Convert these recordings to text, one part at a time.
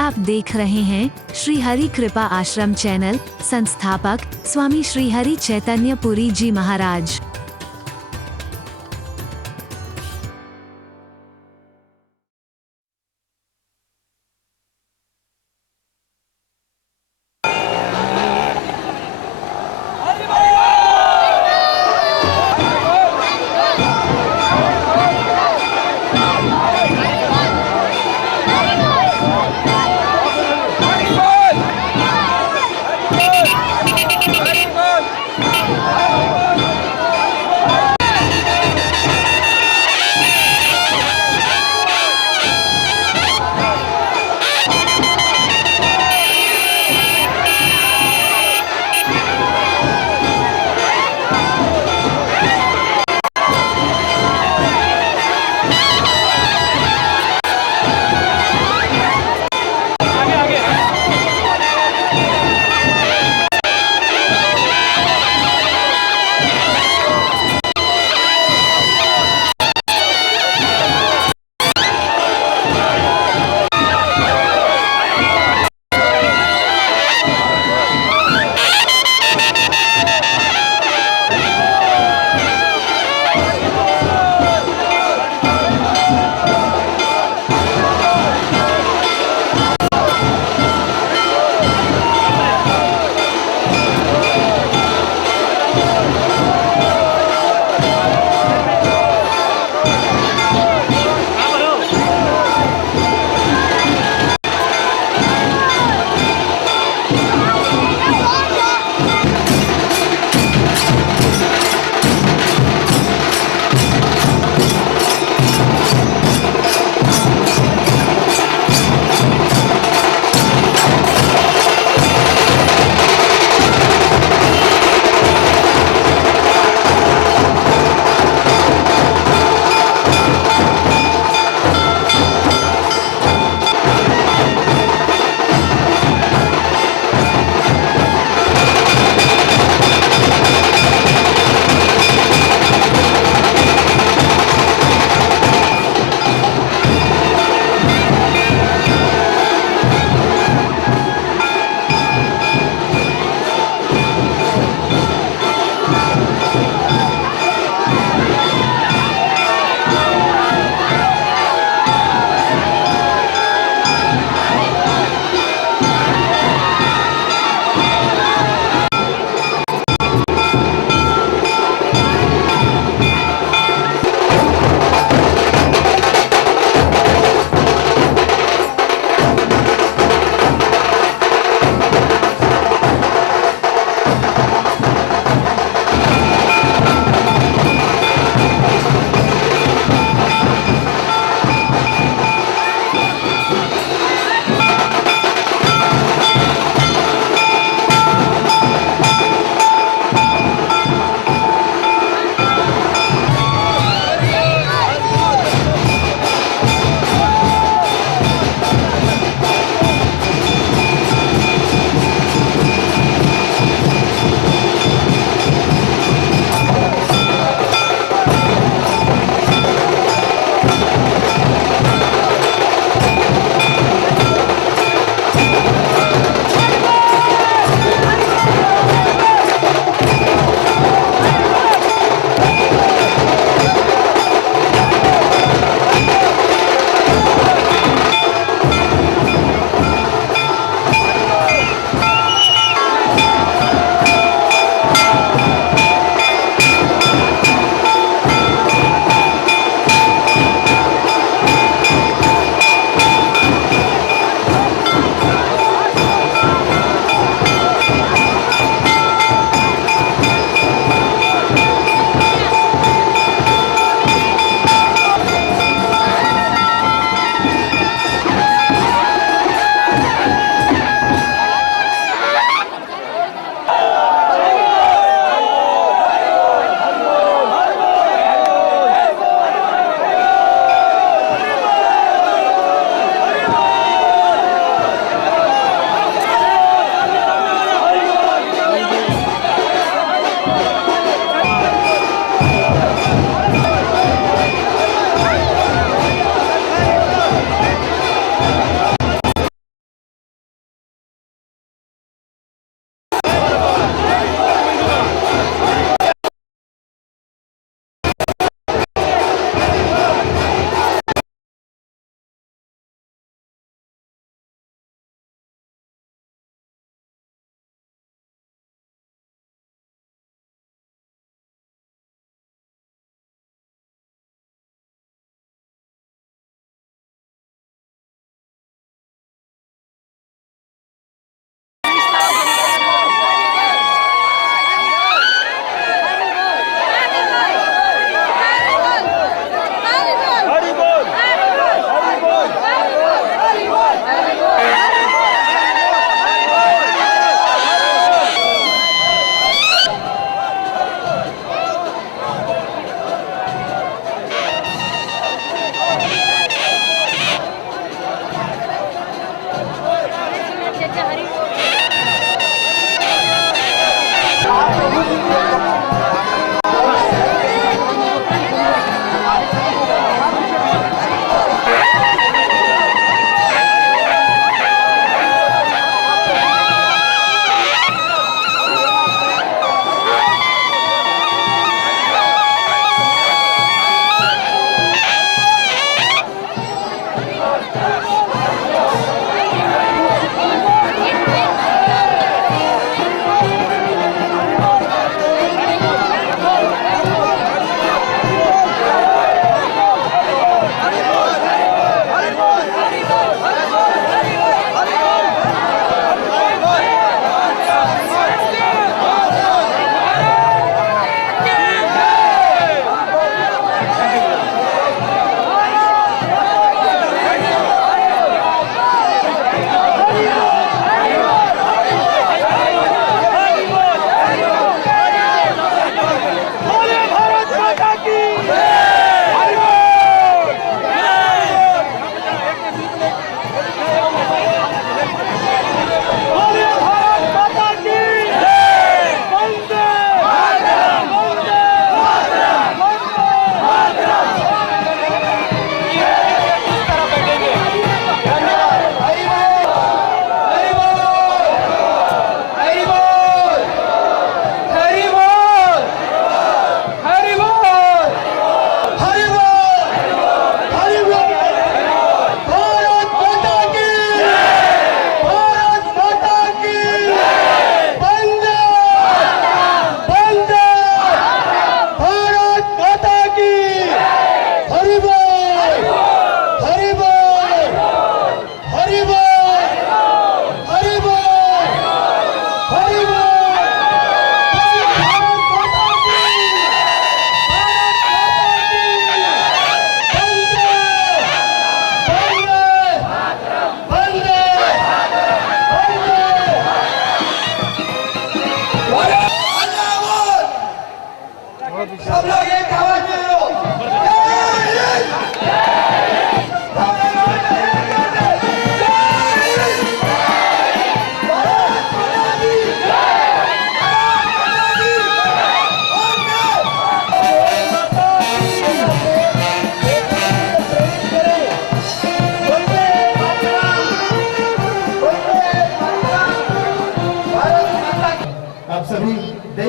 आप देख रहे हैं श्री हरि कृपा आश्रम चैनल। संस्थापक स्वामी श्री हरि चैतन्य पुरी जी महाराज।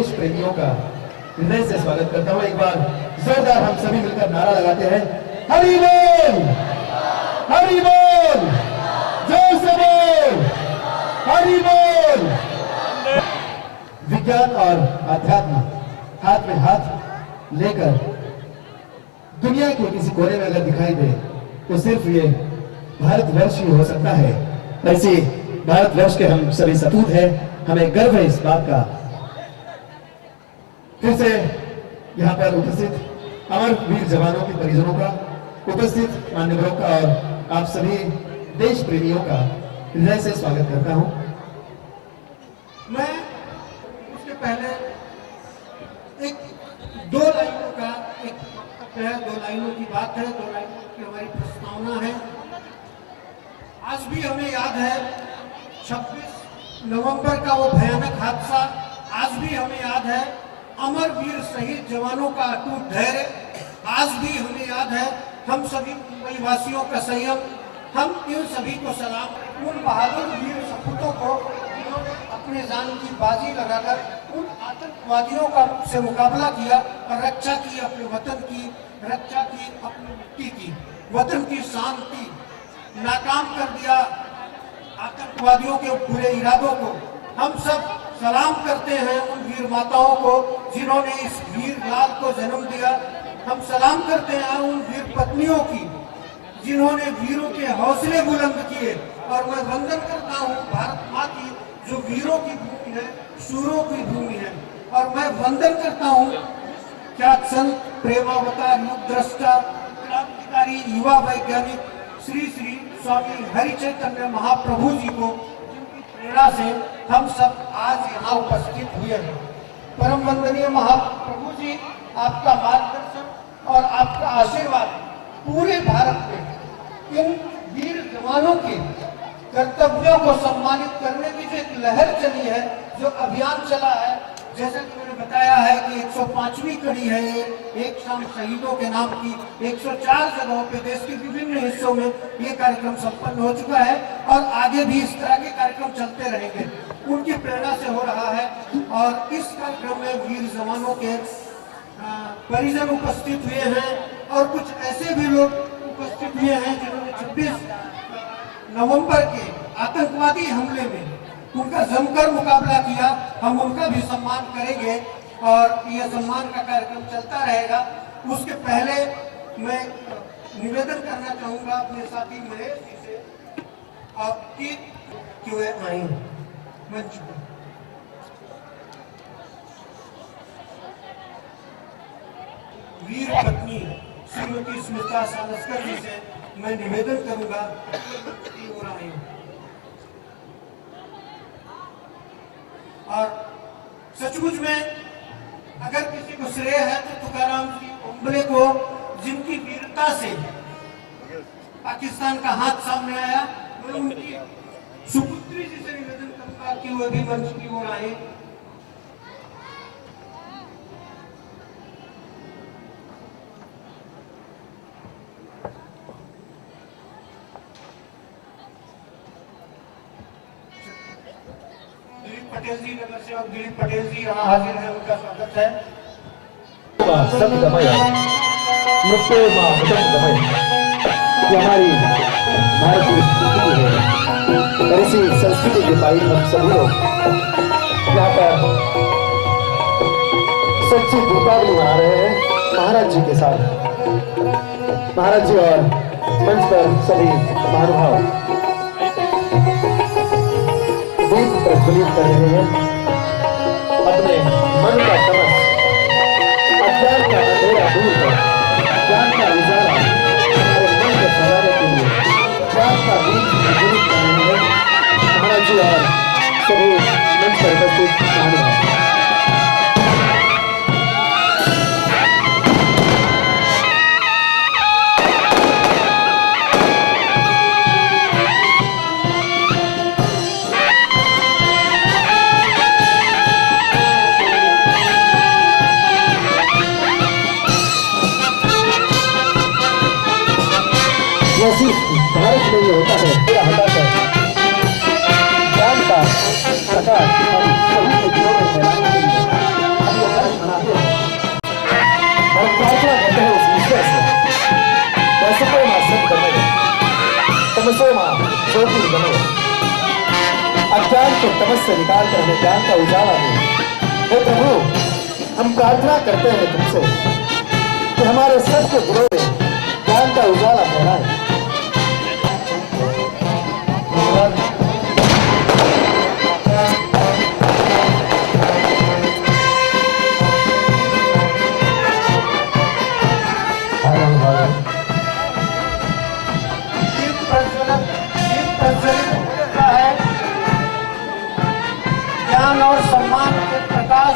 देश प्रेमियों का हृदय से स्वागत करता हूं। एक बार जोरदार हम सभी मिलकर नारा लगाते हैं, हरि बोल, हरि बोल, जोर से बोल, हरि बोल। विज्ञान और अध्यात्म हाथ में हाथ लेकर दुनिया के किसी कोने में अगर दिखाई दे तो सिर्फ ये भारतवर्ष ही हो सकता है। ऐसे भारतवर्ष के हम सभी सपूत हैं, हमें गर्व है इस बात का। फिर से यहाँ पर उपस्थित अमर वीर जवानों के परिजनों का, उपस्थित मान्यवरों का और आप सभी देश प्रेमियों का हृदय से स्वागत करता हूं। मैं उसके पहले दो लाइनों का दो लाइनों की बात है, दो लाइनों की हमारी प्रस्तावना है। आज भी हमें याद है 26 नवंबर का वो भयानक हादसा, आज भी हमें याद है अमर वीर शहीद जवानों का अटूट धैर्य, आज भी हमें याद है हम सभी मुंबई वासियों का संयम। हम इन सभी को सलाम, उन बहादुर वीर सपूतों को जिन्होंने अपने जान की बाजी लगाकर उन आतंकवादियों का से मुकाबला किया और रक्षा की, अपने वतन की रक्षा की, अपनी मिट्टी की, वतन की शान की, नाकाम कर दिया आतंकवादियों के बुरे इरादों को। हम सब सलाम करते हैं उन वीर माताओं को जिन्होंने इस वीर लाल को जन्म दिया। हम सलाम करते हैं उन वीर पत्नियों की जिन्होंने वीरों के हौसले बुलंद किए। और मैं वंदन करता हूँ भारत माँ की जो वीरों की भूमि है, शूरों की भूमि है। और मैं वंदन करता हूँ क्या संत प्रेमावतार युग दृष्टा क्रांतिकारी युवा वैज्ञानिक श्री श्री स्वामी हरि चैतन्य महाप्रभु जी को, जिनकी प्रेरणा से हम सब आज यहाँ उपस्थित हुए हैं। परम वंदनीय महाप्रभु जी, आपका मार्गदर्शन और आपका आशीर्वाद पूरे भारत में इन वीर जवानों के कर्तव्यों को सम्मानित करने की जो एक लहर चली है, जो अभियान चला है, जैसा कि मैंने बताया है कि 105वीं कड़ी है ये एक शाम शहीदों के नाम की। 104 जगहों पे देश के विभिन्न हिस्सों में ये कार्यक्रम संपन्न हो चुका है और आगे भी इस तरह के कार्यक्रम चलते रहेंगे। उनकी प्रेरणा से हो रहा है। और इस कार्यक्रम में वीर जवानों के परिजन उपस्थित हुए हैं और कुछ ऐसे भी लोग उपस्थित हुए हैं जिन्होंने 26 नवंबर के आतंकवादी हमले में उनका जमकर मुकाबला किया। हम उनका भी सम्मान करेंगे और यह सम्मान का कार्यक्रम चलता रहेगा। उसके पहले मैं निवेदन करना चाहूंगा अपने साथी महेश जी से कि वे आए मंच पर। वीर पत्नी श्रीमती स्मिता सानस्कर जी से मैं निवेदन करूंगा कि वो आए। और सचमुच में अगर किसी को श्रेय है तो तुकाराम जी ओम्बले को, जिनकी वीरता से पाकिस्तान का हाथ सामने आया। मैं उनकी सुपुत्री जी से निवेदन करूंगा कि वो भी मंच की ओर आए। पटेल जी, नगर सेवक दिलीप पटेल जी यहाँ हाजिर है, उनका स्वागत है। ये हमारी भारतीय संस्कृति है और इसी संस्कृति के भाई हम सभी लोग यहाँ पर सच्ची दीपावली मना रहे हैं महाराज जी के साथ। महाराज जी और मंच पर सभी महानुभाव दीप प्रज्वलित कर रहे हैं। अपने मन का तमस, अज्ञान का अंधेरा दूर कर ज्ञान का उजाला हमारे मन को सजाने के लिए ज्ञान का दीप प्रज्वलित कर रहे हैं महाराज जी और सभी मंच पर उपस्थित महानुभाव। यह सिर्फ भारत में ही होता है। पूरा हटाकर ज्ञान का प्रकाश हम सभी को जीवन में फैलाने के लिए हे मां ज्योति बनो, अज्ञान को तमस से निकाल कर हमें ज्ञान का उजाला दो। हे प्रभु, हम प्रार्थना करते हैं तुमसे कि हमारे सबके दिलों में ज्ञान का उजाला फैलाए। ज्ञान और सम्मान के प्रकाश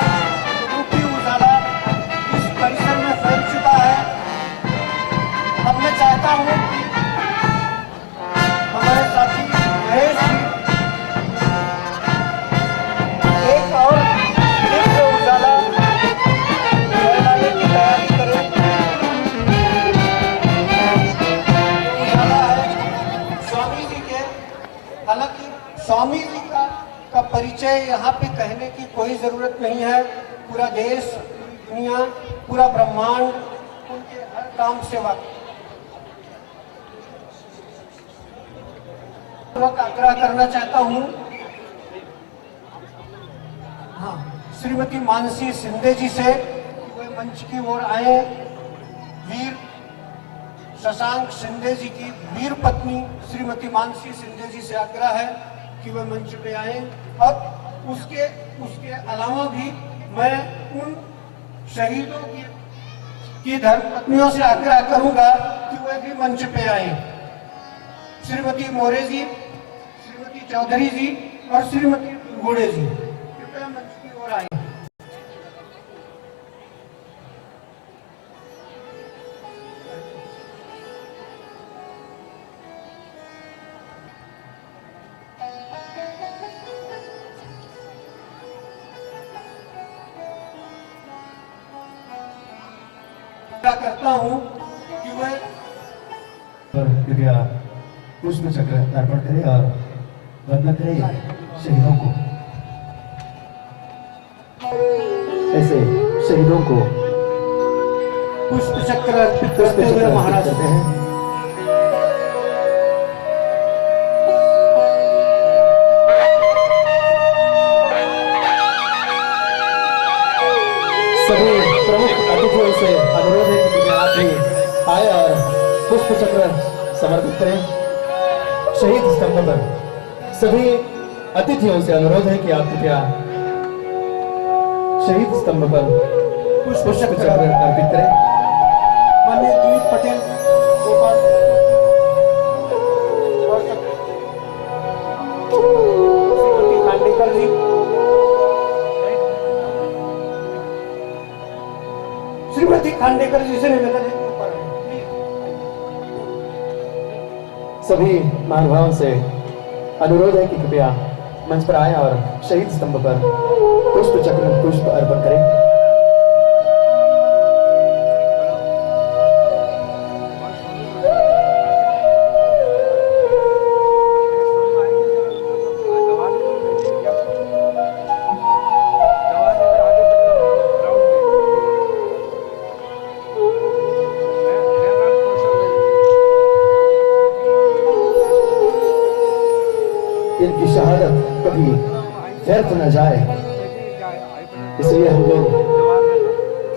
रूपी उजाला इस परिसर में फैल चुका है। अब मैं चाहता हूँ कि हमारे साथी महेश जी एक और दिव्य उजाला फैलाने की तैयारी करें। उजाला है स्वामी जी के। हालांकि स्वामी जी का परिचय यहाँ पे कहने की कोई जरूरत नहीं है। पूरा देश, दुनिया, पूरा ब्रह्मांड उनके हर काम से वाकिफ। आग्रह करना चाहता हूँ, हाँ, श्रीमती मानसी शिंदे जी से वे मंच की ओर आए। वीर शशांक शिंदे जी की वीर पत्नी श्रीमती मानसी शिंदे जी से आग्रह है कि वे मंच पे आए। और उसके अलावा भी मैं उन शहीदों की धर्मपत्नियों से आग्रह करूंगा कि वे भी मंच पे आए। श्रीमती मोरे जी, श्रीमती चौधरी जी और श्रीमती घोड़े जी कृपया मंच की ओर आए। करता हूं कि वह कृपया पुष्प चक्र अर्पण करें और वंदन करें शहीदों को। ऐसे शहीदों को पुष्प चक्र अर्पित करते हुए महाराज करते हैं। सभी प्रमुख अतिथियों से अनुरोध है कि आप भी आए और पुष्प चक्र समर्पित करें शहीद स्तंभ पर। सभी अतिथियों से अनुरोध है कि आप कृपया शहीद स्तंभ पर पुष्प चक्र अर्पित करें। माननीय दिलीप पटेल गोपाल और श्रीमती खांडेकर जी, श्रीमती खांडेकर जी से निवेदन है। सभी महानुभावों से अनुरोध है कि कृपया मंच पर आए और शहीद स्तंभ पर पुष्प चक्र पुष्प अर्पण करें। इनकी शहादत कभी व्यर्थ न जाए, इसलिए हम लोग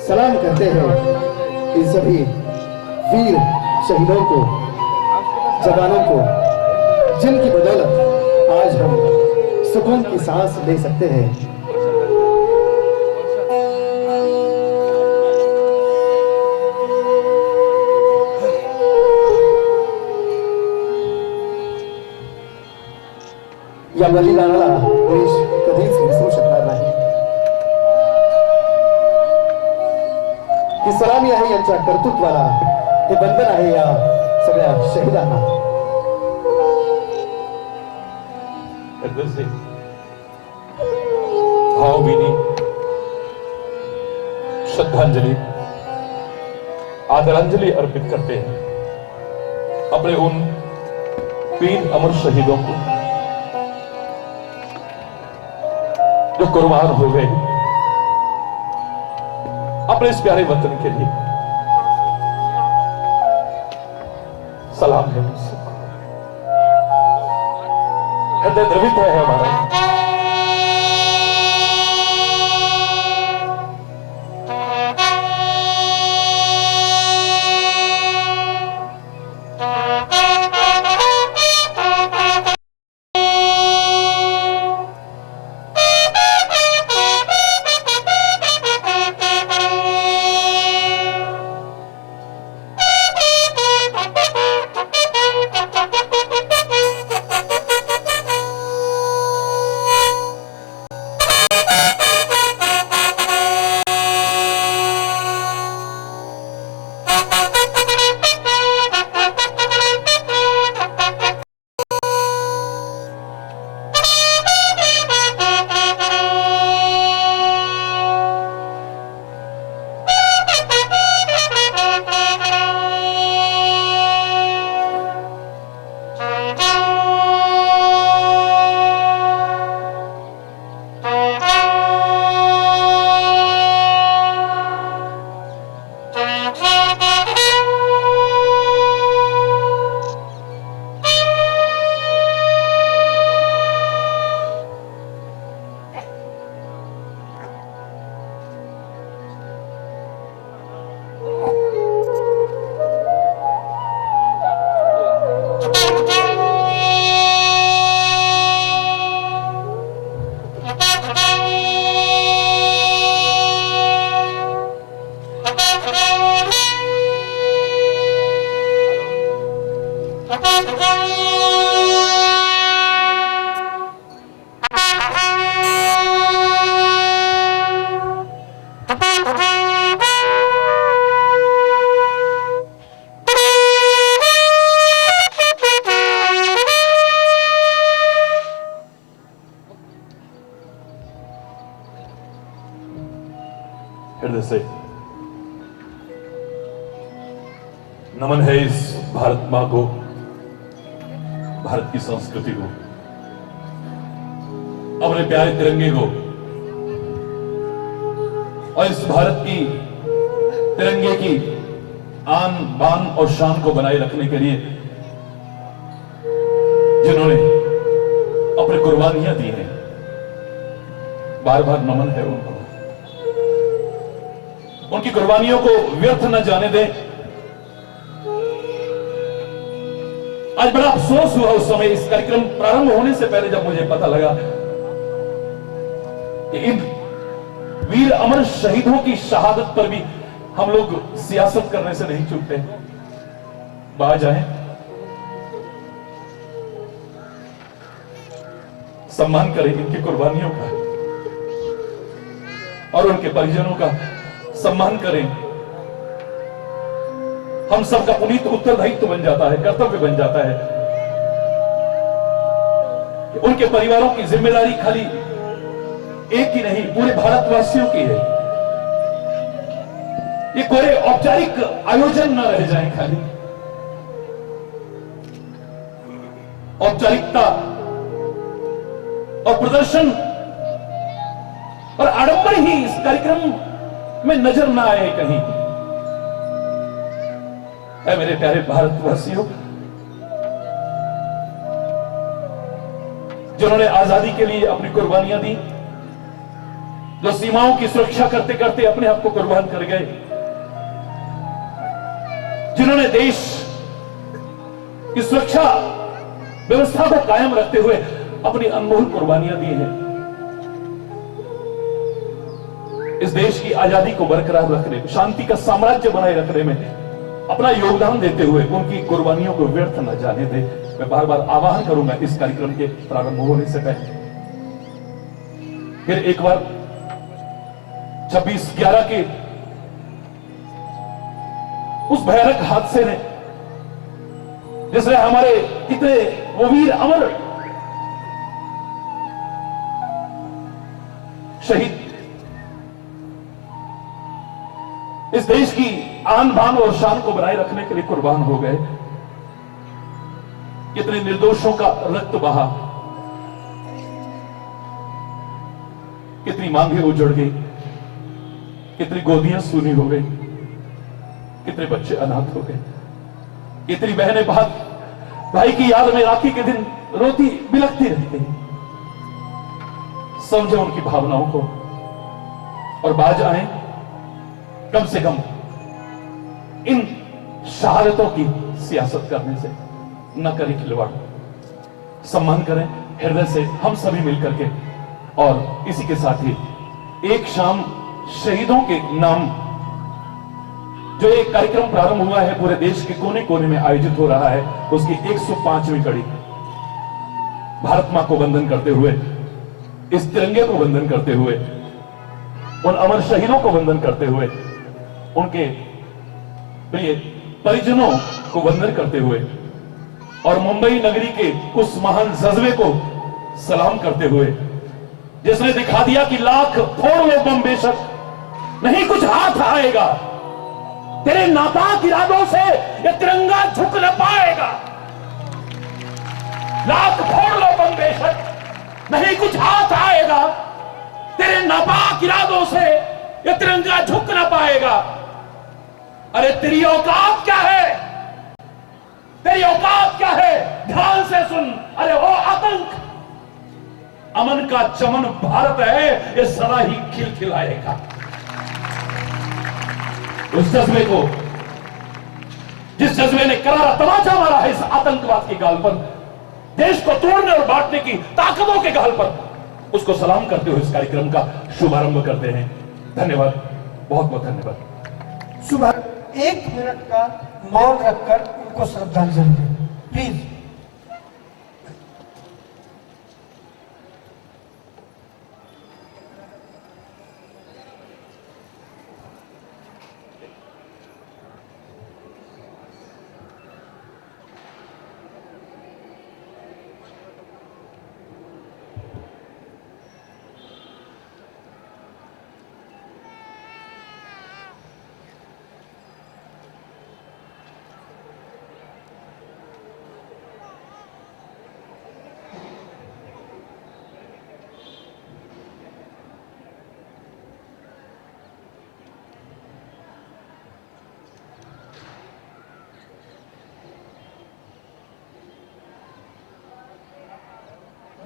सलाम करते हैं इन सभी वीर शहीदों को, जवानों को, जिनकी बदौलत आज हम सुकून की सांस ले सकते हैं। या बलिदानाला देश कधीच विसरू शकणार नाही। ही सलामी आहे यांच्या कर्तृत्वाला, हे बंधन आहे या सगळ्या शहीदांना। भावभीनी श्रद्धांजलि, आदरांजलि अर्पित करते हैं अपने उन 3 अमर शहीदों को जो कुर्बान हो गए अपने इस प्यारे वतन के लिए। सलाम है हृदय द्रवित है हमारा। हृदय से नमन है इस भारत मां को, भारत की संस्कृति को, अपने प्यारे तिरंगे को और इस भारत की तिरंगे की आन बान और शान को बनाए रखने के लिए जिन्होंने अपनी कुर्बानियां दी हैं, बार बार नमन है उनको। उनकी कुर्बानियों को व्यर्थ न जाने दें। आज बड़ा अफसोस हुआ उस समय, इस कार्यक्रम प्रारंभ होने से पहले जब मुझे पता लगा कि इन वीर अमर शहीदों की शहादत पर भी हम लोग सियासत करने से नहीं चूकते। बाज आए, सम्मान करें इनकी कुर्बानियों का और उनके परिजनों का सम्मान करें। हम सबका पुनीत उत्तरदायित्व बन जाता है, कर्तव्य बन जाता है कि उनके परिवारों की जिम्मेदारी खाली एक ही नहीं, पूरे भारतवासियों की है। ये कोई औपचारिक आयोजन न रह जाए, खाली औपचारिकता और प्रदर्शन और आडंबर ही इस कार्यक्रम में नजर ना आए कहीं। है मेरे प्यारे भारतवासियों, जिन्होंने आजादी के लिए अपनी कुर्बानियां दी, जो सीमाओं की सुरक्षा करते करते अपने आप को कुर्बान कर गए, जिन्होंने देश की सुरक्षा व्यवस्था को कायम रखते हुए अपनी अनमोल कुर्बानियां दी हैं, इस देश की आजादी को बरकरार रखने, शांति का साम्राज्य बनाए रखने में अपना योगदान देते हुए उनकी कुर्बानियों को व्यर्थ न जाने दे। मैं बार बार आह्वान करूंगा इस कार्यक्रम के प्रारंभ होने से पहले फिर एक बार 26/11 के उस भयानक हादसे ने, जिसने हमारे कितने वो वीर अमर शहीद इस देश की आन बान और शान को बनाए रखने के लिए कुर्बान हो गए, कितने निर्दोषों का रक्त बहा, कितनी मांगें उजड़ गई, कितनी गोदियां सूनी हो गई, कितने बच्चे अनाथ हो गए, कितनी बहनें भाई की याद में राखी के दिन रोती बिलखती रहती है। समझे उनकी भावनाओं को और बाज आए कम से कम इन शहादतों की सियासत करने से। न करें खिलवाड़, सम्मान करें हृदय से हम सभी मिलकर के। और इसी के साथ ही एक शाम शहीदों के नाम जो एक कार्यक्रम प्रारंभ हुआ है, पूरे देश के कोने कोने में आयोजित हो रहा है, उसकी 105वीं कड़ी भारत मां को वंदन करते हुए, इस तिरंगे को वंदन करते हुए, उन अमर शहीदों को वंदन करते हुए, उनके प्रिय परिजनों को वंदन करते हुए और मुंबई नगरी के उस महान जज्बे को सलाम करते हुए जिसने दिखा दिया कि लाख फोड़ लो बम बेशक नहीं कुछ हाथ आएगा, तेरे नापाक इरादों से ये तिरंगा झुक न पाएगा। लाख फोड़ लो बम बेशक नहीं कुछ हाथ आएगा, तेरे नापाक इरादों से ये तिरंगा झुक न पाएगा। अरे तेरी औकात क्या है, तेरी औकात क्या है, ध्यान से सुन। अरे वो आतंक, अमन का चमन भारत है, ये सदा ही खिलखिलाएगा। उस जज्बे को, जिस जज्बे ने करारा तमाचा मारा है इस आतंकवाद के गाल पर, देश को तोड़ने और बांटने की ताकतों के गाल पर, उसको सलाम करते हुए इस कार्यक्रम का शुभारंभ करते हैं। धन्यवाद, बहुत बहुत धन्यवाद। सुबह 1 मिनट का मौन रखकर उनको श्रद्धांजलि दें प्लीज।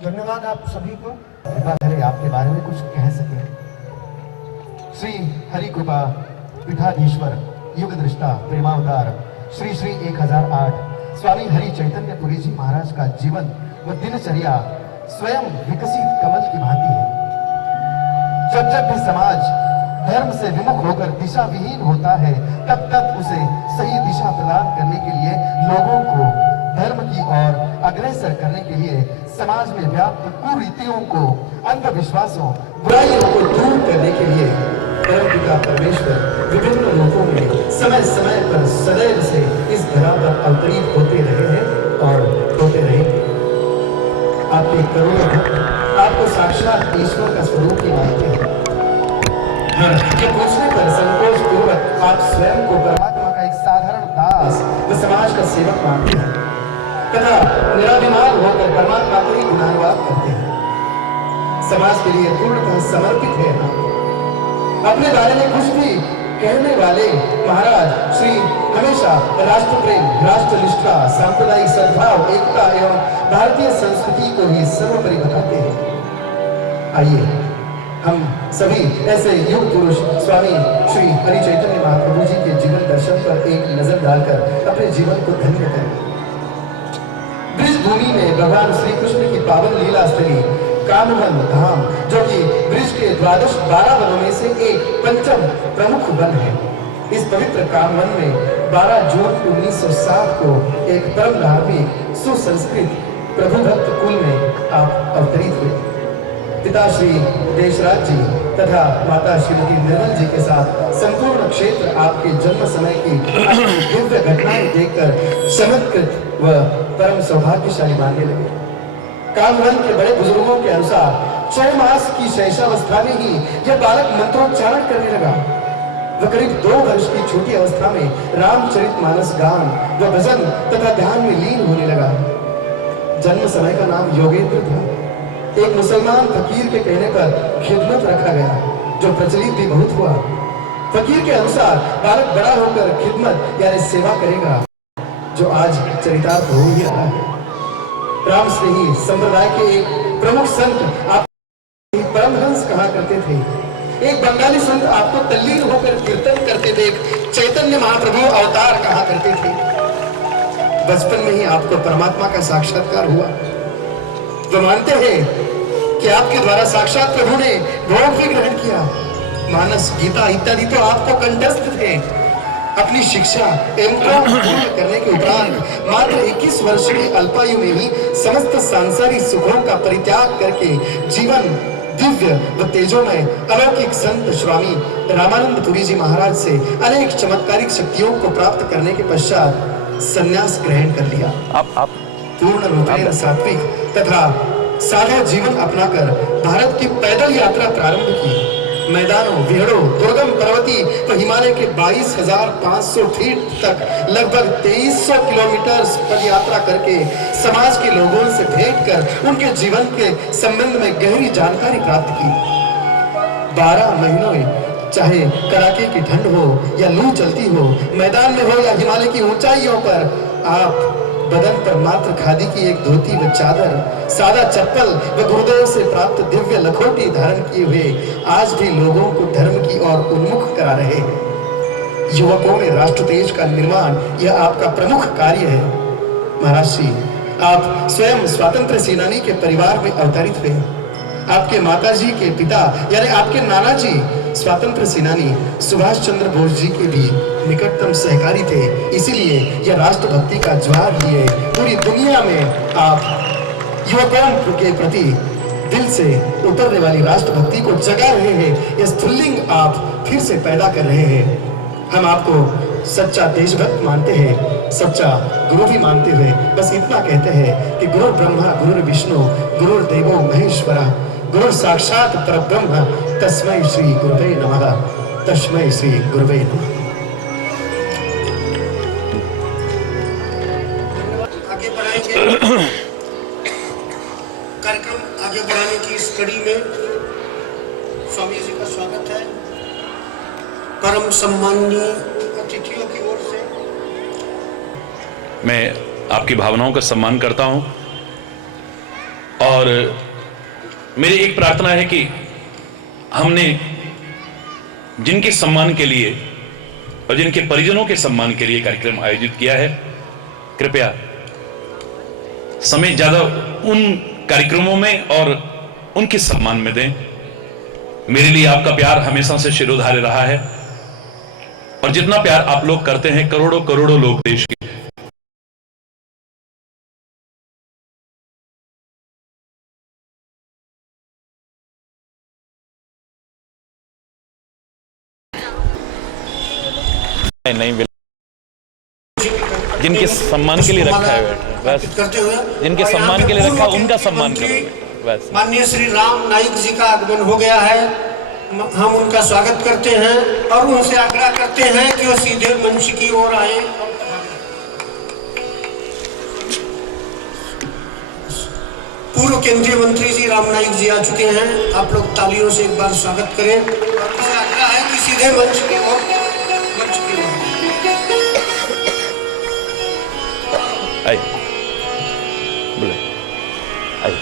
धन्यवाद आप सभी को। कृपा करें आपके बारे में कुछ कह सके। श्री हरि कृपा पीठाधीश्वर युग दृष्टा प्रेमावतार श्री श्री 1008 स्वामी हरि चैतन्य पुरी जी महाराज का जीवन व दिनचर्या स्वयं विकसित कमल की भांति है। जब जब भी समाज धर्म से विमुख होकर दिशा विहीन होता है, तब तब उसे सही दिशा प्रदान करने के लिए लोगों को धर्म की ओर अग्रसर करने के लिए समाज में व्याप्त कुरीतियों को, अंधविश्वासों, बुराइयों को दूर करने के लिए परमपिता परमेश्वर विभिन्न रूपों में समय समय पर सदैव से इस धरा पर अवतरित होते रहे हैं और होते रहेंगे। आपके करोड़ों भक्त आपको साक्षात ईश्वर का स्वरूप ही मानते हैं। ये पूछने पर संकोच पूर्वक आप स्वयं को परमात्मा का एक साधारण दास व समाज का सेवक मानते हैं तथा निराभिमान होकर परमात्मा को ही गुणानुवाद करते हैं। समाज के लिए पूर्णतः समर्पित है आप। अपने बारे में कुछ भी कहने वाले महाराज श्री हमेशा राष्ट्र प्रेम, राष्ट्र निष्ठा, सांप्रदायिक सद्भाव, एकता एवं भारतीय संस्कृति को ही सर्वोपरि बताते हैं। आइए हम सभी ऐसे युग पुरुष स्वामी श्री हरि चैतन्य महाप्रभु जी के जीवन दर्शन पर एक नजर डालकर अपने जीवन को धन्य करें। ब्रिज भूमि में भगवान श्री कृष्ण की पावन लीला स्थली कामवन धाम, जो कि ब्रिज के 12 वनों में से एक पंचम प्रमुख वन है। इस पवित्र कामवन में 12 जून 1907 को एक परम धार्मिक सुसंस्कृत प्रभु भक्त कुल में आप अवतरित हुए। पिता श्री देशराज जी तथा माता श्रीमती निर्मल जी के साथ संपूर्ण क्षेत्र आपके जन्म समय की दिव्य घटनाएं देखकर चमत्कृत व परम सौभाग्यशाली मानने लगे। कामवन के बड़े बुजुर्गों के अनुसार 6 मास की शैशवावस्था में ही यह बालक मंत्रोच्चारण करने लगा। वह करीब 2 वर्ष की छोटी अवस्था में रामचरितमानस गान व भजन तथा ध्यान में लीन होने लगा। जन्म समय का नाम योगेंद्र था। एक मुसलमान फकीर के कहने पर खिदमत रखा गया, जो प्रचलित भी बहुत हुआ। फकीर के अनुसार बालक बड़ा होकर खिदमत यानी सेवा करेगा। जो आज चरितार्थ हो ही रहा है। राम स्नेही संप्रदाय के एक प्रमुख संत आप परमहंस कहा करते थे। एक बंगाली संत आपको तल्लीन होकर कीर्तन करते देख चैतन्य महाप्रभु अवतार कहा करते थे। बचपन में ही आपको परमात्मा का साक्षात्कार हुआ। वो मानते हैं कि आपके द्वारा साक्षात प्रभु ने भोग भी ग्रहण किया। मानस, गीता इत्यादि तो आपको कंठस्थ थे। अपनी शिक्षा एवं पूर्ण करने के उपरांत मात्र 21 वर्ष की अल्पायु में ही समस्त सांसारिक सुखों का परित्याग करके जीवन दिव्य व तेजोमय अलौकिक संत स्वामी रामानंद पुरी जी महाराज से अनेक चमत्कारिक शक्तियों को प्राप्त करने के पश्चात संन्यास ग्रहण कर लिया। आप पूर्ण रूपेण सात्विक तथा सादा जीवन अपनाकर भारत की पैदल यात्रा प्रारंभ की। मैदानों, विहड़ों, दुर्गम पर्वती व हिमालय के 22,500 फीट तक लगभग 2300 किलोमीटर पद यात्रा करके समाज के लोगों से भेंट कर उनके जीवन के संबंध में गहरी जानकारी प्राप्त की। 12 महीनों में चाहे कड़ाके की ठंड हो या लू चलती हो, मैदान में हो या हिमालय की ऊंचाइयों पर, आप बदन पर मात्र खादी की एक धोती व चादर, सादा चप्पल व गुरुदेव से प्राप्त दिव्य लखोटी धारण किए हुए आज भी लोगों को धर्म की ओर उन्मुख करा रहे हैं। युवकों में राष्ट्र तेज का निर्माण यह आपका प्रमुख कार्य है। महाराज जी, आप स्वयं स्वतंत्र सेनानी के परिवार में अवतरित हुए। आपके माताजी के पिता यानी आपके नाना जी स्वतंत्र सेनानी सुभाष चंद्र बोस जी के भी निकटतम सहकारी थे। इसीलिए यह राष्ट्रभक्ति का ज्वार लिए पूरी दुनिया में आप युवकों के प्रति दिल से उतरने वाली राष्ट्रभक्ति को जगा रहे हैं। यह स्फुल्लिंग आप फिर से पैदा कर रहे हैं। हम आपको सच्चा देशभक्त मानते हैं, सच्चा गुरु भी मानते हुए बस इतना कहते हैं कि गुरु ब्रह्मा गुरु विष्णु गुरुर्देवो महेश्वरा गुरु साक्षात परब्रह्म तस्मै श्री गुरुवे नमः। तस्मै श्री गुरुवे नमः। आगे बढ़ाएंगे। कार्यक्रम आगे बढ़ाने की इस कड़ी में स्वामी जी का स्वागत है। परम सम्माननीय अतिथियों की ओर से मैं आपकी भावनाओं का सम्मान करता हूं और मेरी एक प्रार्थना है कि हमने जिनके सम्मान के लिए और जिनके परिजनों के सम्मान के लिए कार्यक्रम आयोजित किया है, कृपया समय ज्यादा उन कार्यक्रमों में और उनके सम्मान में दें। मेरे लिए आपका प्यार हमेशा से शिरोधार्य रहा है और जितना प्यार आप लोग करते हैं, करोड़ों करोड़ों लोग देश के नहीं जिनके सम्मान के लिए रखा है बस, जिनके सम्मान के लिए रखा उनका सम्मान करो बस। माननीय श्री राम नाईक जी का आगमन हो गया है। हम उनका स्वागत करते हैं और उनसे आग्रह करते हैं कि वो सीधे मंच की ओर आए। पूर्व केंद्रीय मंत्री जी राम नाईक जी आ चुके हैं। आप लोग तालियों से एक बार स्वागत करें और उनसे आग्रह है कि सीधे मंच की ओर आई बोले आई।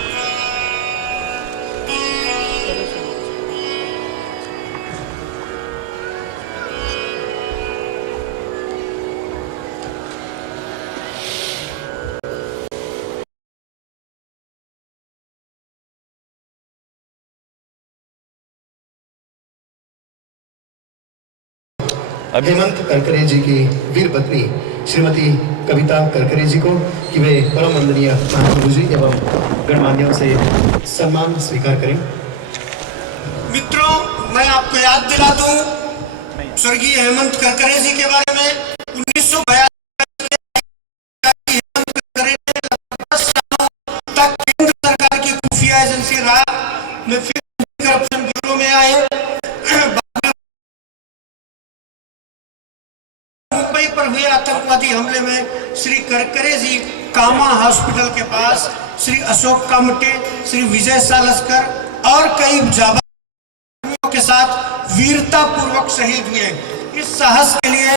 हेमंत करकरे जी की वीर पत्नी श्रीमती कविता करकरे जी को कि वे परम वंदनीय महाप्रभु जी एवं गणमान्यों से सम्मान स्वीकार करें। मित्रों, मैं आपको याद दिला दूं स्वर्गीय हेमंत करकरे जी के बारे में। 1942 हेमंत करकरे ने 10 सालों तक केंद्र सरकार की खुफिया एजेंसी रहा में फिर करप्शन ब्यूरो में आए। मुंबई पर हुए आतंकवादी हमले में श्री करकरे जी कामा हॉस्पिटल के पास श्री अशोक कामटे, श्री विजय सालस्कर और कई जाबाज के साथ वीरता पूर्वक शहीद हुए। इस साहस के लिए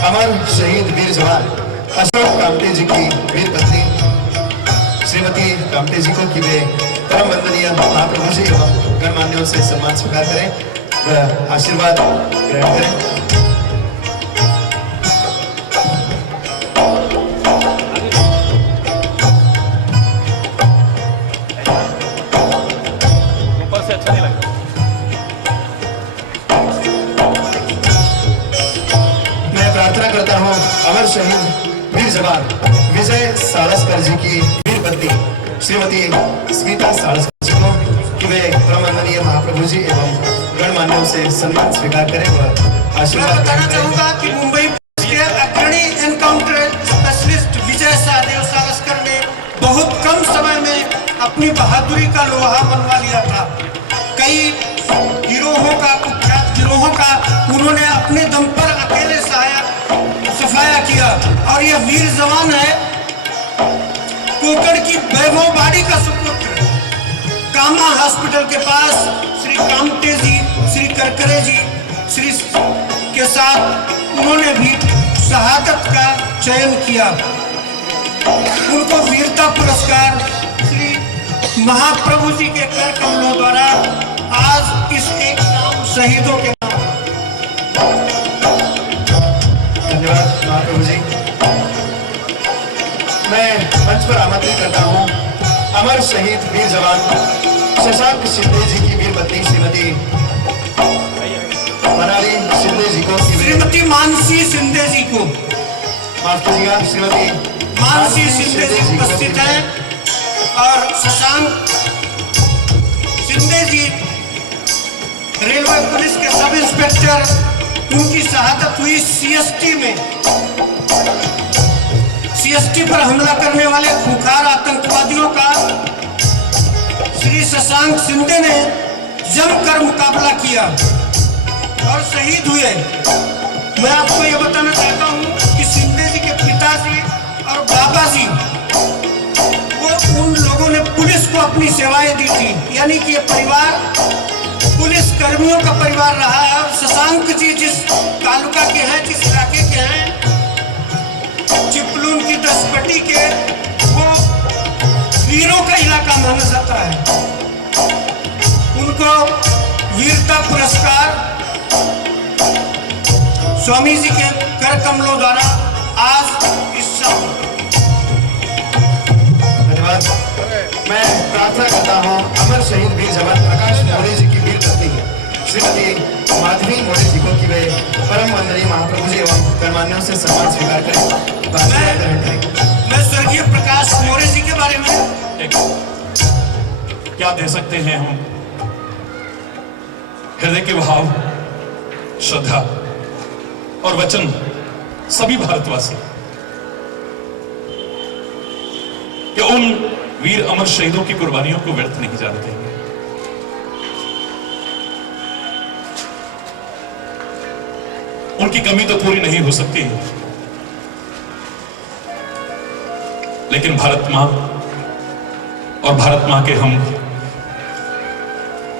अमर शहीद वीर जवान अशोक कामटे जी की वीर पत्नी श्रीमती कामटे जी को कि वे परम वंदनीय महाप्रभु जी एवं गणमान्यों से सम्मान स्वीकार करें व आशीर्वाद ग्रहण करें। ऊपर से अच्छा नहीं लगता। मैं प्रार्थना करता हूँ अमर शहीद वीर जवान विजय साळसकर जी की वीर पत्नी श्रीमती स्मिता साळसकर जी को कि वे परमवंदनीय महाप्रभु जी एवं गणमान्यों से सम्मान स्वीकार करें व मैं आशीर्वाद बताना ग्रहण चाहूंगा कि मुंबई के अग्रणी एनकाउंटर स्पेशलिस्ट विजय साहदेव साळसकर ने बहुत कम समय में अपनी बहादुरी का लोहा मनवा लिया था। कई गिरोहों का कुख्यात गिरोहों का उन्होंने अपने दम पर अकेले सफाया किया और यह वीर जवान है कोकण की वैभववाड़ी का सुपुत्र कामा हॉस्पिटल के पास श्री कामटे जी श्री करकरे जी श्री के साथ उन्होंने भी शहादत का चयन किया। उनको वीरता पुरस्कार श्री महाप्रभु जी के कर कमलों द्वारा आज इस एक नाम शहीदों के धन्यवाद महाप्रभु जी। मैं मंच पर आमंत्रित करता हूँ अमर शहीद वीर जवान शशांक शिंदे जी की वीर पत्नी श्रीमती मनाली शिंदे जी को कि वे श्रीमती मानसी शिंदे जी को माफ कीजिएगा श्रीमती मानसी शिंदे जी उपस्थित हैं और शशांक शिंदे जी रेलवे पुलिस के सब इंस्पेक्टर उनकी शहादत हुई सीएसटी में। सीएसटी पर हमला करने वाले खुखार आतंकवादियों का श्री शशांक शिंदे ने जमकर मुकाबला किया और शहीद हुए। मैं आपको यह बताना चाहता हूं कि शिंदे जी के पिताजी और बाबा जी वो उन लोगों ने पुलिस को अपनी सेवाएं दी थी, यानी कि ये परिवार पुलिस कर्मियों का परिवार रहा है। और शशांक जी जिस तालुका के हैं, जिस इलाके के हैं, चिपलून की दसपट्टी के, वो वीरों का इलाका माना जाता है। उनको वीरता पुरस्कार स्वामी जी के कर कमलों द्वारा आज इस धन्यवाद। मैं प्रार्थना करता हूँ अमर शहीद वीर जवान प्रकाश मोरे जी की वीर पत्नी श्रीमती माधवी मोरे जी को कि वे परम वंदनीय महाप्रभु जी एवं गणमान्यों से सम्मान स्वीकार करें व आशीर्वाद ग्रहण करें। मैं स्वर्गीय प्रकाश मोरे जी के बारे में क्या दे सकते हैं हम? हृदय के भाव, श्रद्धा और वचन सभी भारतवासी कि उन वीर अमर शहीदों की कुर्बानियों को व्यर्थ नहीं जाने देंगे। उनकी कमी तो पूरी नहीं हो सकती है, लेकिन भारत मां और भारत मां के हम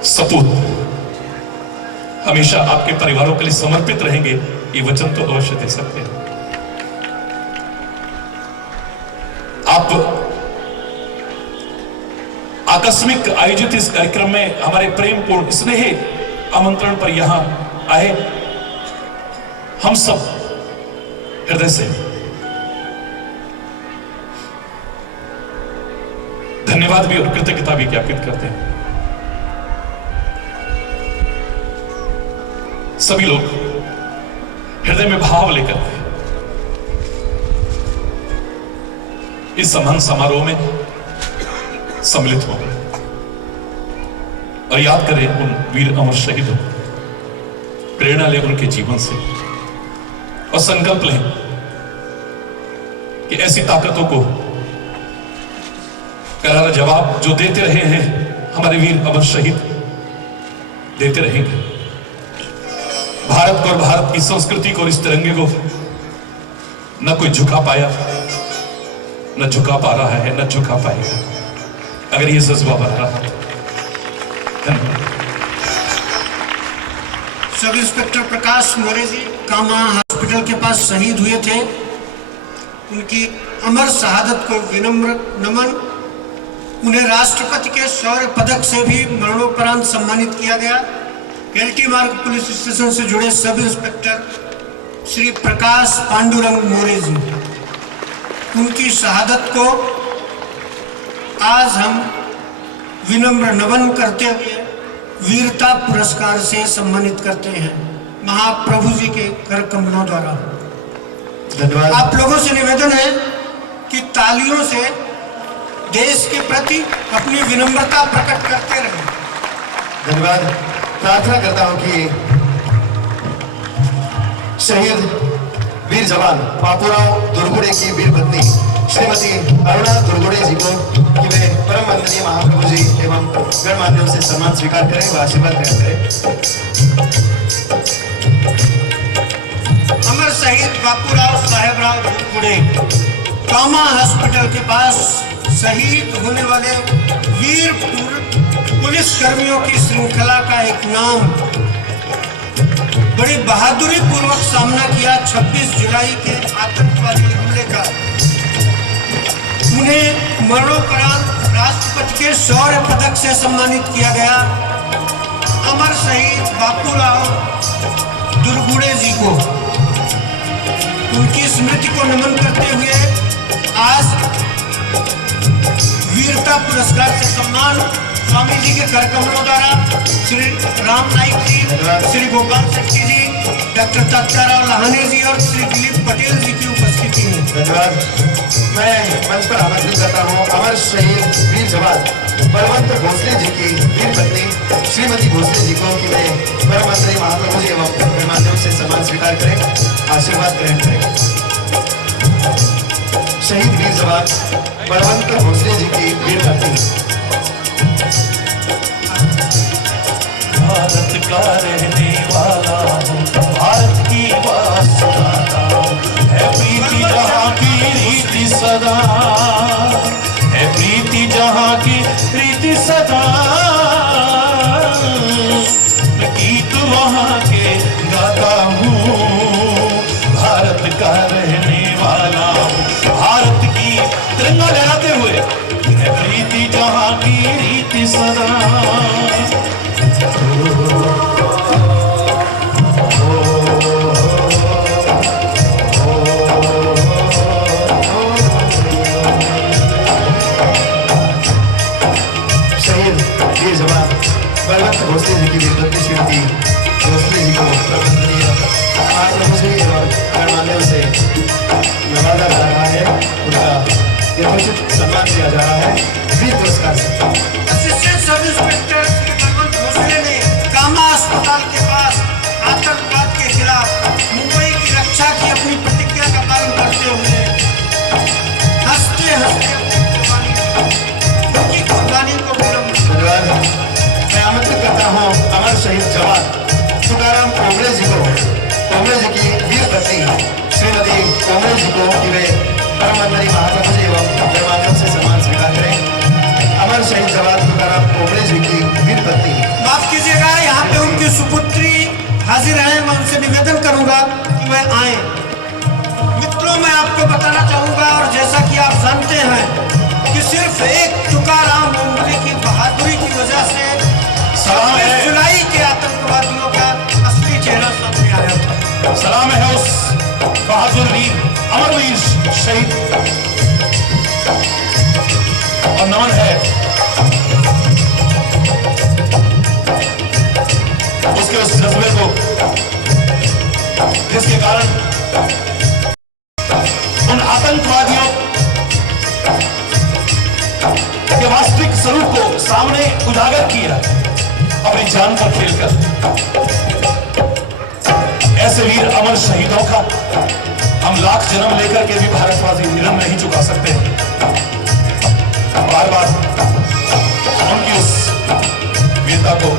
सपूत हमेशा आपके परिवारों के लिए समर्पित रहेंगे, ये वचन तो अवश्य दे सकते हैं। आप आकस्मिक आयोजित इस कार्यक्रम में हमारे प्रेमपूर्ण स्नेह आमंत्रण पर यहां आए, हम सब हृदय से धन्यवाद भी और कृतज्ञता भी ज्ञापित करते हैं। सभी लोग हृदय में भाव लेकर इस सम्मान समारोह में सम्मिलित हो और याद करें उन वीर अमर शहीदों को, प्रेरणा लें उनके जीवन से और संकल्प लें कि ऐसी ताकतों को करारा जवाब जो देते रहे हैं हमारे वीर अमर शहीद, देते रहेंगे। भारत को और भारत की संस्कृति को और इस तिरंगे को न कोई झुका पाया, न झुका पा रहा है, न झुका पाएगा, अगर ये जज्बा बन रहा है। धन्यवाद। सब इंस्पेक्टर प्रकाश मोरे जी कामा हॉस्पिटल के पास शहीद हुए थे, उनकी अमर शहादत को विनम्र नमन। उन्हें राष्ट्रपति के शौर्य पदक से भी मरणोपरांत सम्मानित किया गया। एलटी मार्ग पुलिस स्टेशन से जुड़े सब इंस्पेक्टर श्री प्रकाश पांडुरंग मोरे जी, उनकी शहादत को आज हम विनम्र नमन करते हुए वीरता पुरस्कार से सम्मानित करते हैं महाप्रभु जी के कर कमलों द्वारा। धन्यवाद। आप लोगों से निवेदन है कि तालियों से देश के प्रति अपनी विनम्रता प्रकट करते रहें। धन्यवाद। प्रार्थना करता हूं कि शहीद वीर जवान बापूराव दुर्गुड़े की वीर पत्नी श्रीमती अरुणा दुर्गुड़े जी को कि वे परम वंदनीय महाप्रभु जी एवं गणमान्यों से सम्मान स्वीकार करें व आशीर्वाद ग्रहण करें। अमर शहीद बापूराव साहेबराव दुर्गुड़े कामा हॉस्पिटल के पास शहीद होने वाले वीर पुलिस कर्मियों की श्रृंखला का एक नाम बड़ी बहादुरी पूर्वक सामना किया 26 जुलाई के आतंकवादी हमले का। उन्हें मरणोपरांत राष्ट्रपति के शौर्य पदक से सम्मानित किया गया। अमर शहीद बापूराव दुर्गुड़े जी को उनकी स्मृति को नमन करते हुए आज वीरता पुरस्कार से सम्मान स्वामी जी के कर कमलों द्वारा श्री राम नाइक जी, श्री गोपाल शेट्टी जी, डॉक्टर तत्काराव लाहानी जी और श्री दिलीप पटेल जी की उपस्थिति में। धन्यवाद। मैं मंच पर आमंत्रित करता हूं अमर शहीद वीर जवान बलवंत भोसले जी की वीर पत्नी श्रीमती भोसले जी को कि वे परम वंदनीय महाप्रभु जी एवं गणमान्यों से सम्मान स्वीकार करें, आशीर्वाद ग्रहण करें। शहीद वीर जवान बलवंत भोसले जी की वीर पत्नी। भारत का रहने वाला हूँ, भारत की बात सुनाता हूँ, है प्रीति जहाँ की रीति सदा, है प्रीति जहाँ की रीति सदा, मैं गीत वहाँ के गाता हूँ। भारत का रहने वाला हूँ, भारत की तिरंगा लहराते हुए, है प्रीति जहाँ की रीति सदा। बलवंत भोसले जी की वीरपत्नी श्रीमती भोसले जी को वंदनीय महाप्रभु जी एवं गणमान्यों से नवाजा जा रहा है, उनका यथोचित सम्मान किया जा रहा है वीर पुरस्कार से। Assistant sub inspector Shri Balwant Bhosle ने कामा अस्पताल के पास आतंकवाद के खिलाफ मुंबई की रक्षा की अपनी प्रतिज्ञा का पालन करते हुए हंसते हंसते उनकी कुर्बानी को धन्यवाद। मैं आमंत्रित करता हूँ अमर शहीद जवान तुकाराम कोमरे जी को, कोमरे जी की वीर पत्नी श्रीमती कोमरे जी को कि वे परम वंदनीय महाप्रभु जी एवं गणमान्यों से सम्मान स्वीकार करें। अमर शहीद जवान तुकाराम कोमरे जी की वीर पत्नी। माफ कीजिएगा, यहाँ पे उनकी सुपुत्री हाजिर है, मैं उनसे निवेदन करूंगा कि वह आए। मित्रों, मैं आपको बताना चाहूंगा और जैसा कि आप जानते हैं कि सिर्फ एक तुकाराम कोमरे की बहादुरी की वजह से 26 जुलाई के आतंकवादियों का असली चेहरा सामने आया था। सलाम है उस बहादुर वीर अमरवीर शहीद और नमन है उसके उस जज्बे को जिसके कारण उन आतंकवादियों के वास्तविक स्वरूप को सामने उजागर किया अपनी जान पर खेलकर। ऐसे वीर अमर शहीदों का हम लाख जन्म लेकर के भी भारतवासी ऋण नहीं चुका सकते। बार बार उनकी उस वीरता को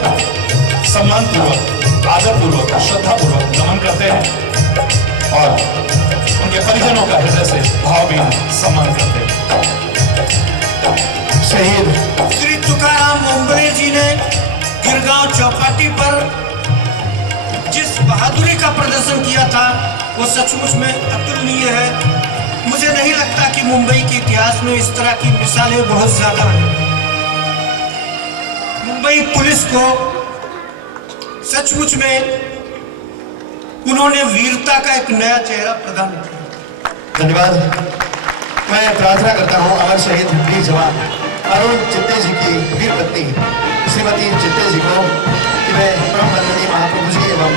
सम्मान पूर्वक, आदर पूर्वक, श्रद्धा पूर्वक नमन करते हैं और उनके परिजनों का हृदय से भावभीन सम्मान करते हैं। शहीद श्री तुकाराम कोमरे जी ने गिरगांव चौपाटी पर जिस बहादुरी का प्रदर्शन किया था वो सचमुच में अतुलनीय है। मुझे नहीं लगता कि मुंबई के इतिहास में इस तरह की मिसालें बहुत ज्यादा हैं। मुंबई पुलिस को सचमुच में उन्होंने वीरता का एक नया चेहरा प्रदान किया। धन्यवाद। मैं प्रार्थना करता हूँ अमर शहीद वीर जवान अरुण चित्ते जी की वीर पत्नी श्रीमती चित्ते जी को कि वे परम वंदनीय महाप्रभु जी एवं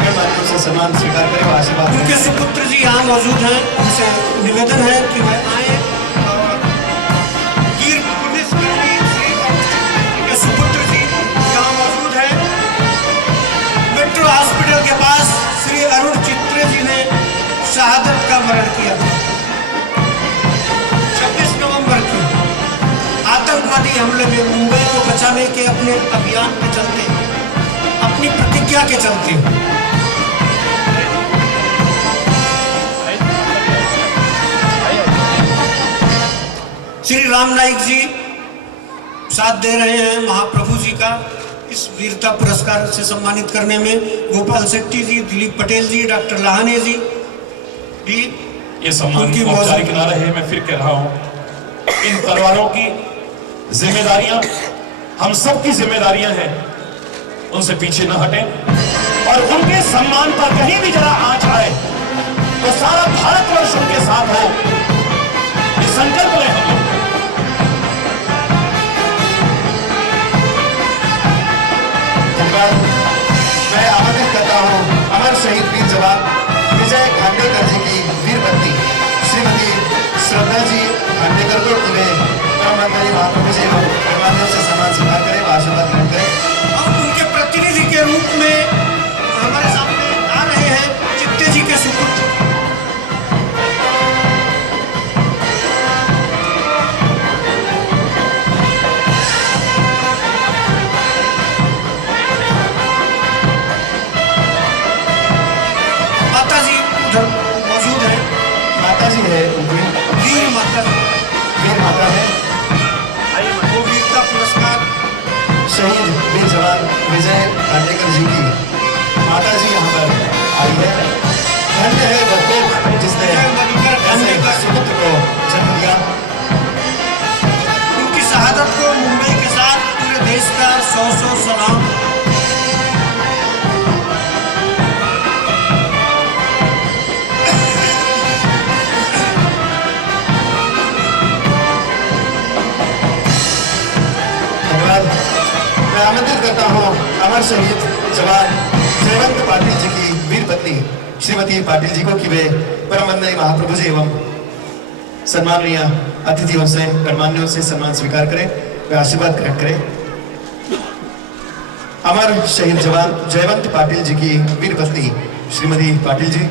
गणमान्यों से सम्मान स्वीकार करें और आशीर्वाद उनके सुपुत्र जी यहाँ मौजूद हैं। उनसे निवेदन है कि वह आए और वीर पुलिसकर्मी श्री के सुपुत्र जी यहाँ मौजूद हैं। मेट्रो हॉस्पिटल के पास श्री अरुण चित्रे जी ने शहादत का वरण किया। 26 नवंबर की आतंकवादी हमले में मुंबई को बचाने के अपने अभियान के चलते, अपनी प्रतिज्ञा के चलते श्री राम नाईक जी साथ दे रहे हैं महाप्रभु जी का। इस वीरता पुरस्कार से सम्मानित करने में गोपाल शेट्टी जी, दिलीप पटेल जी, डॉक्टर लाहाने जी भी ये सम्मान की औपचारिक ना रहे। मैं फिर कह रहा हूं, इन परिवारों की जिम्मेदारियां हम सब की जिम्मेदारियां हैं, उनसे पीछे न हटें और उनके सम्मान पर कहीं भी जरा आंच आए तो सारा भारतवर्ष उनके साथ हो, ये संकल्प लें हम लोग। मैं आमंत्रित करता हूँ अमर शहीद वीर जवान विजय खांडेकर जी की वीर पत्नी श्रीमती श्रद्धा जी खांडेकर को कि वे परम वंदनीय महाप्रभु जी एवं गणमान्यों से सम्मान स्वीकार करें और आशीर्वाद ग्रहण करें। और उनके प्रतिनिधि के रूप में हमारे सामने आ रहे हैं चित्ते जी के सुपुत्र माता जी उधर मौजूद है। माता जी है उनकी वीर माता है वो वीरता पुरस्कार शहीद वीर जवान विजय खांडेकर जी की माता जी यहाँ पर आई है। धन्य है वो कोख जिसने ऐसे सुपुत्र को जन्म दिया। उनकी शहादत को मुंबई के साथ पूरे देश का 100 सलाम। मैं आमंत्रित करता हूँ अमर शहीद जवान जयवंत पाटिल जी की वीर पत्नी श्रीमती पाटिल जी को कि वे परम वंदनीय महाप्रभु जी एवं सम्माननीय अतिथियों से गणमान्यों से सम्मान स्वीकार करें, वे आशीर्वाद ग्रहण करें। अमर शहीद जवान जयवंत पाटिल जी की वीर पत्नी श्रीमती पाटिल जी